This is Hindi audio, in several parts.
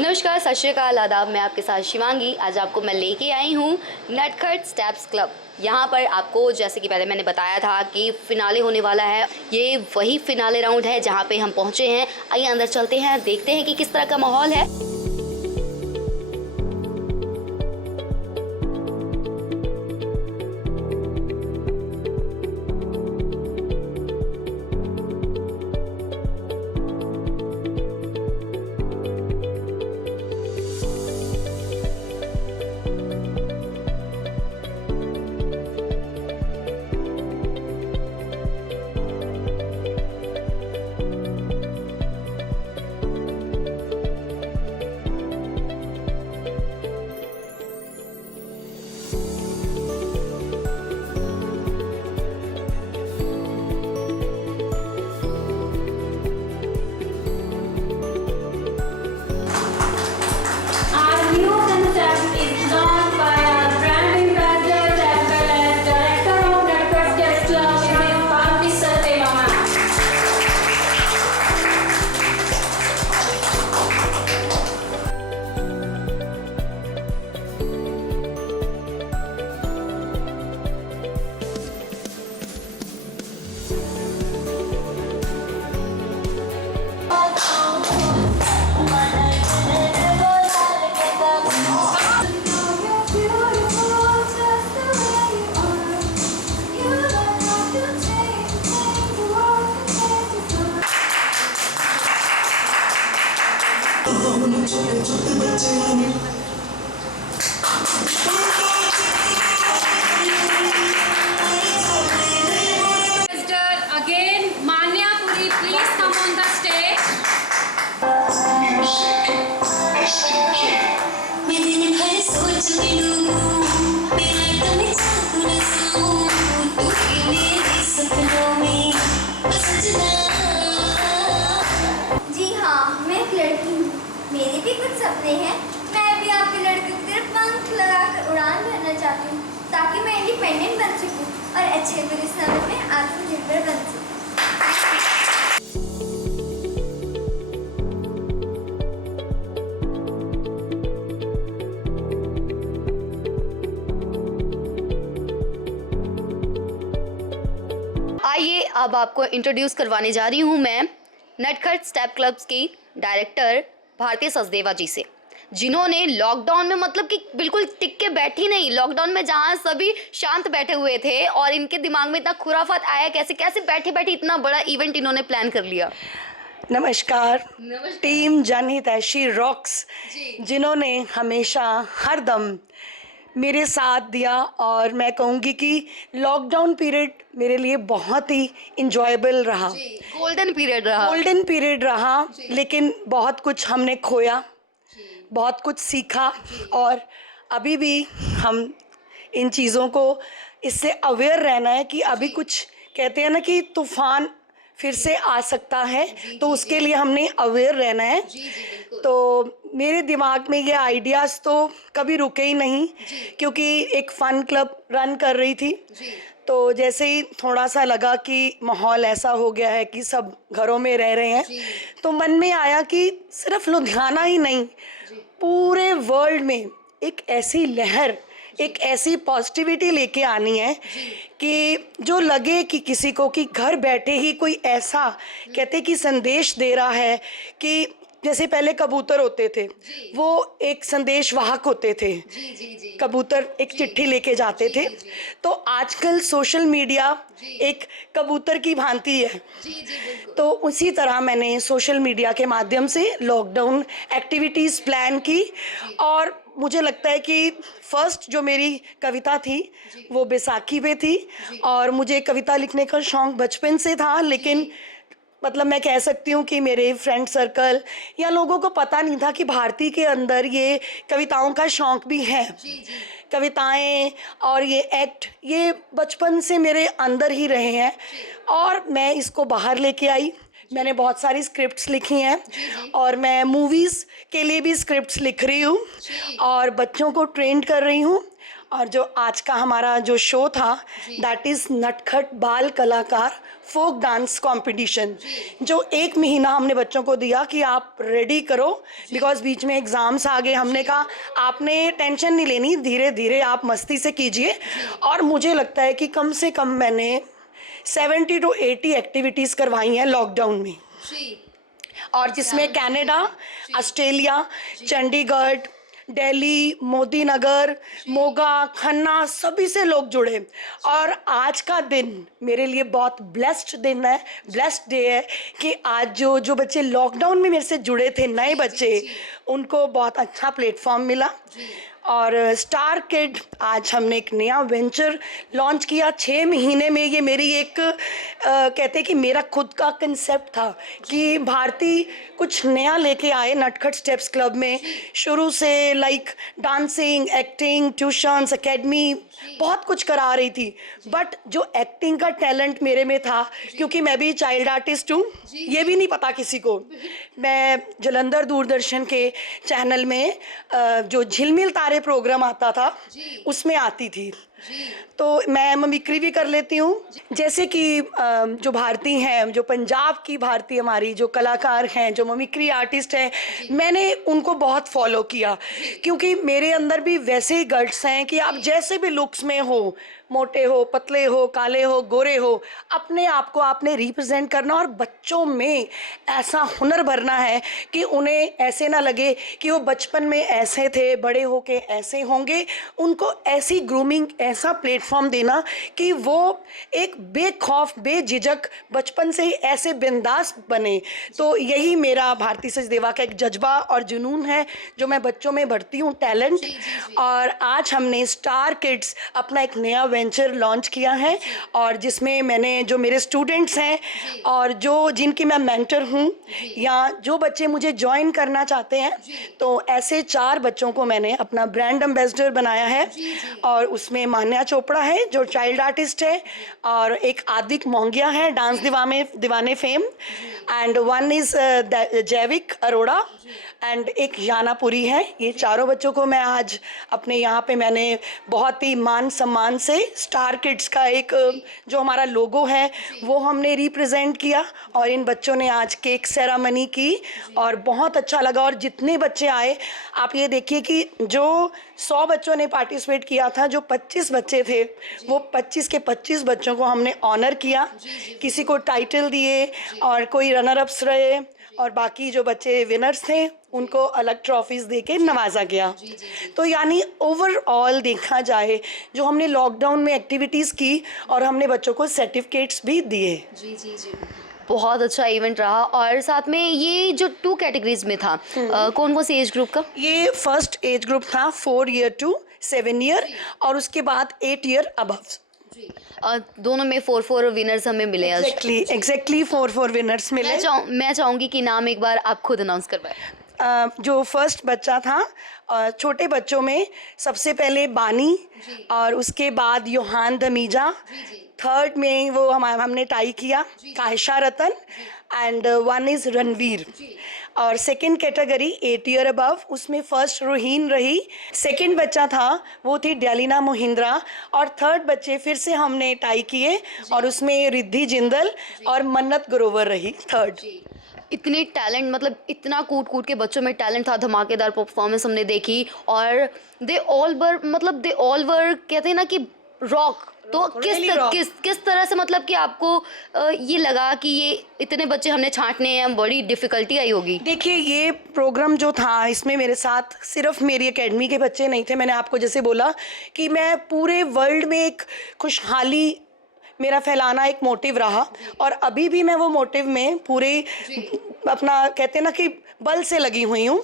नमस्कार, सत श्री अकाल, आदाब। मैं आपके साथ शिवांगी। आज आपको मैं लेके आई हूँ नटखट स्टेप्स क्लब। यहाँ पर आपको जैसे कि पहले मैंने बताया था कि फिनाले होने वाला है। ये वही फिनाले राउंड है जहाँ पे हम पहुँचे हैं। आइए अंदर चलते हैं, देखते हैं कि किस तरह का माहौल है। Again, Manya Puri, please come on the stage. Music, STK. मैं दिन भर सोच में डूबूं, मेरा एकदम चाकू रसाऊं, तू ही मेरे सपनों में सजना। जी हाँ, मैं एक लड़की हूँ। मेरे भी कुछ सपने हैं। मैं भी आपके लड़के की तरफ पंख लगाकर उड़ान भरना चाहती हूँ, ताकि मैं इंडिपेंडेंट बन सकूँ और अच्छे बुरे समय में आत्मनिर्भर बन सकूँ। आइए अब आपको इंट्रोड्यूस करवाने जा रही हूँ मैं नटखट स्टेप क्लब्स की डायरेक्टर भारती सचदेवा जी से, जिन्होंने लॉकडाउन में मतलब कि बिल्कुल टिक के बैठी नहीं। लॉकडाउन में जहाँ सभी शांत बैठे हुए थे और इनके दिमाग में इतना खुराफात आया, कैसे कैसे बैठे बैठे इतना बड़ा इवेंट इन्होंने प्लान कर लिया। नमस्कार। टीम जनहितैषी रॉक्स, जिन्होंने हमेशा हर दम मेरे साथ दिया, और मैं कहूँगी कि लॉकडाउन पीरियड मेरे लिए बहुत ही इंजॉयबल रहा, गोल्डन पीरियड रहा। लेकिन बहुत कुछ हमने खोया, बहुत कुछ सीखा, और अभी भी हम इन चीज़ों को इससे अवेयर रहना है कि अभी कुछ कहते हैं ना कि तूफान फिर से आ सकता है, तो उसके लिए हमने अवेयर रहना है। तो मेरे दिमाग में ये आइडियाज़ तो कभी रुके ही नहीं, क्योंकि एक फ़न क्लब रन कर रही थी। तो जैसे ही थोड़ा सा लगा कि माहौल ऐसा हो गया है कि सब घरों में रह रहे हैं, तो मन में आया कि सिर्फ लुधियाना ही नहीं, पूरे वर्ल्ड में एक ऐसी लहर, एक ऐसी पॉजिटिविटी लेके आनी है कि जो लगे कि किसी को कि घर बैठे ही कोई ऐसा कहते कि संदेश दे रहा है कि जैसे पहले कबूतर होते थे, वो एक संदेश वाहक होते थे। कबूतर एक चिट्ठी लेके जाते थे। तो आजकल सोशल मीडिया एक कबूतर की भांति है। तो उसी तरह मैंने सोशल मीडिया के माध्यम से लॉकडाउन एक्टिविटीज़ प्लान की, और मुझे लगता है कि फर्स्ट जो मेरी कविता थी वो बैसाखी पे थी। और मुझे कविता लिखने का शौक़ बचपन से था, लेकिन मतलब मैं कह सकती हूँ कि मेरे फ्रेंड सर्कल या लोगों को पता नहीं था कि भारती के अंदर ये कविताओं का शौक़ भी है। कविताएं और ये एक्ट, ये बचपन से मेरे अंदर ही रहे हैं, और मैं इसको बाहर लेके आई। मैंने बहुत सारी स्क्रिप्ट्स लिखी हैं, और मैं मूवीज़ के लिए भी स्क्रिप्ट्स लिख रही हूँ, और बच्चों को ट्रेंड कर रही हूँ। और जो आज का हमारा जो शो था दैट इज़ नटखट बाल कलाकार फोक डांस कंपटीशन, जो 1 महीना हमने बच्चों को दिया कि आप रेडी करो, बिकॉज बीच में एग्ज़ाम्स आ गए। हमने कहा आपने टेंशन नहीं लेनी, धीरे धीरे आप मस्ती से कीजिए। और मुझे लगता है कि कम से कम मैंने 70 to 80 एक्टिविटीज़ करवाई हैं लॉकडाउन में, और जिसमें कनाडा, ऑस्ट्रेलिया, चंडीगढ़, दिल्ली, मोदी नगर, मोगा, खन्ना, सभी से लोग जुड़े। और आज का दिन मेरे लिए बहुत ब्लेस्ड दिन है, ब्लेस्ड डे है कि आज जो बच्चे लॉकडाउन में मेरे से जुड़े थे, नए बच्चे, उनको बहुत अच्छा प्लेटफॉर्म मिला। और स्टार किड आज हमने एक नया वेंचर लॉन्च किया 6 महीने में। ये मेरी एक कहते हैं कि मेरा खुद का कंसेप्ट था कि भारती कुछ नया लेके आए नटखट स्टेप्स क्लब में। शुरू से like dancing, acting, tuitions, academy, बहुत कुछ करा रही थी, बट जो एक्टिंग का टैलेंट मेरे में था, क्योंकि मैं भी चाइल्ड आर्टिस्ट हूँ, ये भी नहीं पता किसी को। मैं जलंधर दूरदर्शन के चैनल में जो झिलमिल तारे प्रोग्राम आता था उसमें आती थी, तो मैं मिमिक्री भी कर लेती हूँ। जैसे कि जो भारती हैं, जो पंजाब की भारती हमारी जो कलाकार हैं, जो मिमिक्री आर्टिस्ट हैं, मैंने उनको बहुत फॉलो किया, क्योंकि मेरे अंदर भी वैसे ही गट्स हैं कि आप जैसे भी लुक्स में हो, मोटे हो, पतले हो, काले हो, गोरे हो, अपने आप को आपने रिप्रेजेंट करना और बच्चों में ऐसा हुनर भरना है कि उन्हें ऐसे ना लगे कि वो बचपन में ऐसे थे, बड़े होके ऐसे होंगे। उनको ऐसी ग्रूमिंग, ऐसा प्लेटफॉर्म देना कि वो एक बेखौफ, बेझिझक बचपन से ही ऐसे बिंदास बने। तो यही मेरा भारती सचदेवा का एक जज्बा और जुनून है जो मैं बच्चों में भरती हूँ, टैलेंट। और आज हमने स्टार किड्स अपना एक नया वेंचर लॉन्च किया है, और जिसमें मैंने जो मेरे स्टूडेंट्स हैं और जो जिनकी मैं मेंटर हूँ, या जो बच्चे मुझे ज्वाइन करना चाहते हैं, तो ऐसे 4 बच्चों को मैंने अपना ब्रांड एम्बेसडर बनाया है। और उसमें मान्या चोपड़ा है जो चाइल्ड आर्टिस्ट है, और एक आदिक मोंगिया है डांस दीवाने फेम, एंड वन इज़ जैविक अरोड़ा, एंड एक यानापुरी है। ये चारों बच्चों को मैं आज अपने यहाँ पे मैंने बहुत ही मान सम्मान से स्टार किड्स का एक जो हमारा लोगो है वो हमने रिप्रेजेंट किया, और इन बच्चों ने आज केक सेरेमनी की और बहुत अच्छा लगा। और जितने बच्चे आए, आप ये देखिए कि जो 100 बच्चों ने पार्टिसिपेट किया था, जो 25 बच्चे थे, वो 25 के 25 बच्चों को हमने ऑनर किया, किसी को टाइटल दिए और कोई रनर अप्स रहे, और बाकी जो बच्चे विनर्स थे उनको अलग ट्रॉफीज़ देके नवाजा गया। तो यानी ओवरऑल देखा जाए, जो हमने लॉकडाउन में एक्टिविटीज़ की और हमने बच्चों को सर्टिफिकेट्स भी दिए। बहुत अच्छा इवेंट रहा। और साथ में ये जो 2 कैटेगरीज में था, कौन सी एज ग्रुप का? ये फर्स्ट एज ग्रुप था 4 ईयर to 7 ईयर, और उसके बाद 8 ईयर अबव। दोनों में 4 विनर्स हमें मिले। एग्जैक्टली 4 विनर्स मिले। मैं चाहूँगी कि नाम एक बार आप खुद अनाउंस करवाएं। जो फर्स्ट बच्चा था, छोटे बच्चों में सबसे पहले बानी, और उसके बाद योहान धमीजा, थर्ड में वो हमने टाई किया कायशा रतन, एंड वन इज़ रणवीर। और सेकंड कैटेगरी 8 ईयर अबव, उसमें फर्स्ट रोहीन रही, सेकंड बच्चा था वो थी डेलिना मोहिंद्रा, और थर्ड बच्चे फिर से हमने टाई किए और उसमें रिद्धि जिंदल और मन्नत ग्रोवर रही थर्ड। इतने टैलेंट, मतलब इतना कूट के बच्चों में टैलेंट था, धमाकेदार परफॉर्मेंस हमने देखी, और दे ऑल वर कहते हैं ना कि रॉक। तो किस तरह से, मतलब कि आपको ये लगा कि ये इतने बच्चे हमने छांटने हैं, बड़ी डिफिकल्टी आई होगी? देखिए, ये प्रोग्राम जो था, इसमें मेरे साथ सिर्फ मेरी एकेडमी के बच्चे नहीं थे। मैंने आपको जैसे बोला कि मैं पूरे वर्ल्ड में एक खुशहाली मेरा फैलाना एक मोटिव रहा, और अभी भी मैं वो मोटिव में पूरे अपना कहते हैं ना कि बल से लगी हुई हूँ।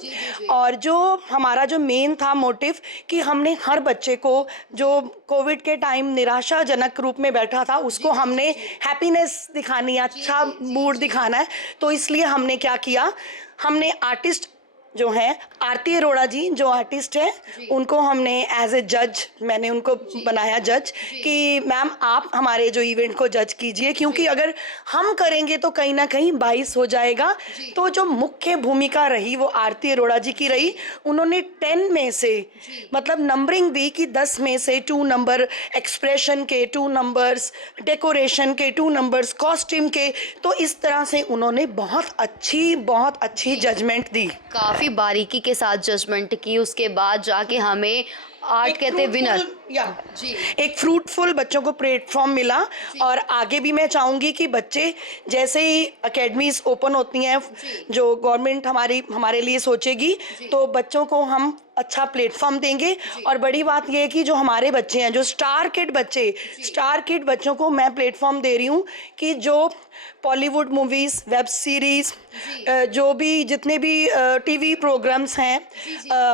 और जो हमारा जो मेन था मोटिव कि हमने हर बच्चे को जो कोविड के टाइम निराशाजनक रूप में बैठा था, उसको हमने हैप्पीनेस दिखानी है, अच्छा मूड दिखाना है। तो इसलिए हमने क्या किया, हमने आर्टिस्ट जो हैं आरती अरोड़ा जी जो आर्टिस्ट हैं, उनको हमने एज ए जज, मैंने उनको बनाया जज कि मैम आप हमारे जो इवेंट को जज कीजिए, क्योंकि अगर हम करेंगे तो कहीं ना कहीं बाइस हो जाएगा। तो जो मुख्य भूमिका रही वो आरती अरोड़ा जी की रही। उन्होंने 10 में से मतलब नंबरिंग दी कि 10 में से 2 नंबर एक्सप्रेशन के, 2 नंबर्स डेकोरेशन के, 2 नंबर्स कॉस्ट्यूम के। तो इस तरह से उन्होंने बहुत अच्छी जजमेंट दी। काफी बारीकी के साथ जजमेंट की, उसके बाद जाके हमें आर्ट कहते विनर जी एक फ्रूटफुल बच्चों को प्लेटफॉर्म मिला। और आगे भी मैं चाहूँगी कि बच्चे जैसे ही एकेडमीज ओपन होती हैं जो गवर्नमेंट हमारे लिए सोचेगी, तो बच्चों को हम अच्छा प्लेटफॉर्म देंगे। और बड़ी बात यह है कि जो हमारे बच्चे हैं, जो स्टार किड बच्चों को मैं प्लेटफॉर्म दे रही हूँ कि जो बॉलीवुड मूवीज़, वेब सीरीज़, जो भी जितने भी टीवी प्रोग्राम्स हैं,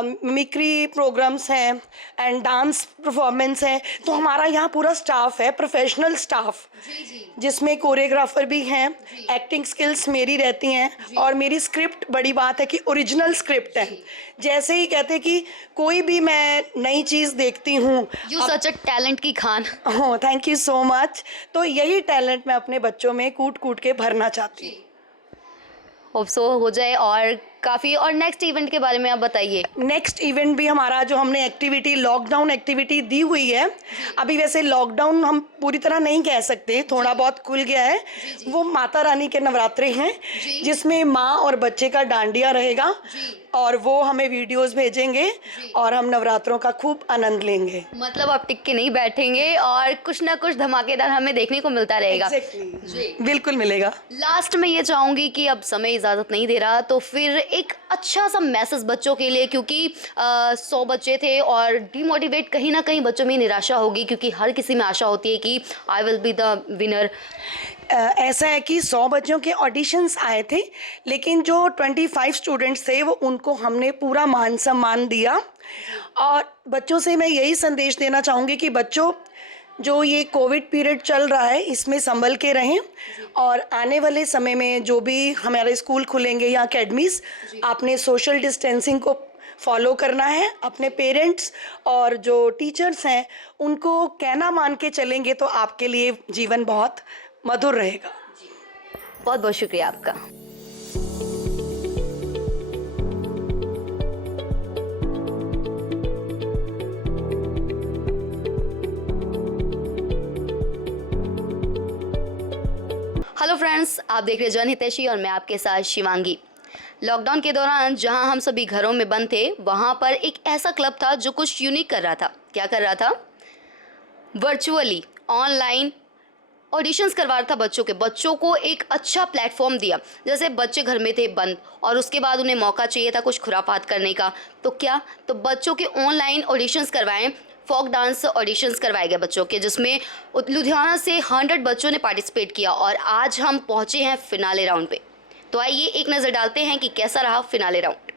मिमिक्री प्रोग्राम्स हैं एंड डांस परफॉर्मेंस है, तो हमारा यहाँ पूरा स्टाफ है, प्रोफेशनल स्टाफ, जिसमें कोरियोग्राफर भी हैं, एक्टिंग स्किल्स मेरी रहती हैं। और मेरी स्क्रिप्ट, बड़ी बात है कि ओरिजिनल स्क्रिप्ट है। जैसे ही कहते कि कोई भी मैं नई चीज़ देखती हूँ, यू सच अ टैलेंट की खान। हो थैंक यू सो मच। तो यही टैलेंट मैं अपने बच्चों में कूट के भरना चाहती हूँ। होप सो हो जाए। और काफ़ी, और नेक्स्ट इवेंट के बारे में आप बताइए। नेक्स्ट इवेंट भी हमारा जो हमने एक्टिविटी, लॉकडाउन एक्टिविटी दी हुई है, अभी वैसे लॉकडाउन हम पूरी तरह नहीं कह सकते, थोड़ा बहुत खुल गया है। वो माता रानी के नवरात्रे हैं, जिसमें माँ और बच्चे का डांडिया रहेगा और वो हमें वीडियोस भेजेंगे और हम नवरात्रों का खूब आनंद लेंगे। मतलब आप टिक के नहीं बैठेंगे और कुछ ना कुछ धमाकेदार हमें देखने को मिलता रहेगा। Exactly. बिल्कुल मिलेगा। लास्ट में ये चाहूँगी कि अब समय इजाज़त नहीं दे रहा, तो फिर एक अच्छा सा मैसेज बच्चों के लिए, क्योंकि 100 बच्चे थे और डिमोटिवेट कहीं ना कहीं बच्चों में निराशा होगी, क्योंकि हर किसी में आशा होती है कि I will be the winner. ऐसा है कि 100 बच्चों के ऑडिशंस आए थे, लेकिन जो 25 स्टूडेंट्स थे वो उनको हमने पूरा मान सम्मान दिया। और बच्चों से मैं यही संदेश देना चाहूँगी कि बच्चों, जो ये कोविड पीरियड चल रहा है, इसमें संभल के रहें। और आने वाले समय में जो भी हमारे स्कूल खुलेंगे या अकेडमीज़, आपने सोशल डिस्टेंसिंग को फॉलो करना है। अपने पेरेंट्स और जो टीचर्स हैं उनको कहना मान के चलेंगे तो आपके लिए जीवन बहुत मधुर रहेगा। बहुत बहुत शुक्रिया आपका। हेलो फ्रेंड्स, आप देख रहे हैं जन हितैषी और मैं आपके साथ शिवांगी। लॉकडाउन के दौरान जहां हम सभी घरों में बंद थे, वहां पर एक ऐसा क्लब था जो कुछ यूनिक कर रहा था। क्या कर रहा था? वर्चुअली ऑनलाइन ऑडिशंस करवा रहा था बच्चों को एक अच्छा प्लेटफॉर्म दिया। जैसे बच्चे घर में थे बंद और उसके बाद उन्हें मौका चाहिए था कुछ खुराफात करने का, तो बच्चों के ऑनलाइन ऑडिशंस करवाएं। फोक डांस ऑडिशंस करवाए गए बच्चों के, जिसमें लुधियाना से 100 बच्चों ने पार्टिसिपेट किया और आज हम पहुंचे हैं फिनाले राउंड पे। तो आइए एक नज़र डालते हैं कि कैसा रहा फिनाले राउंड।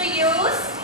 to use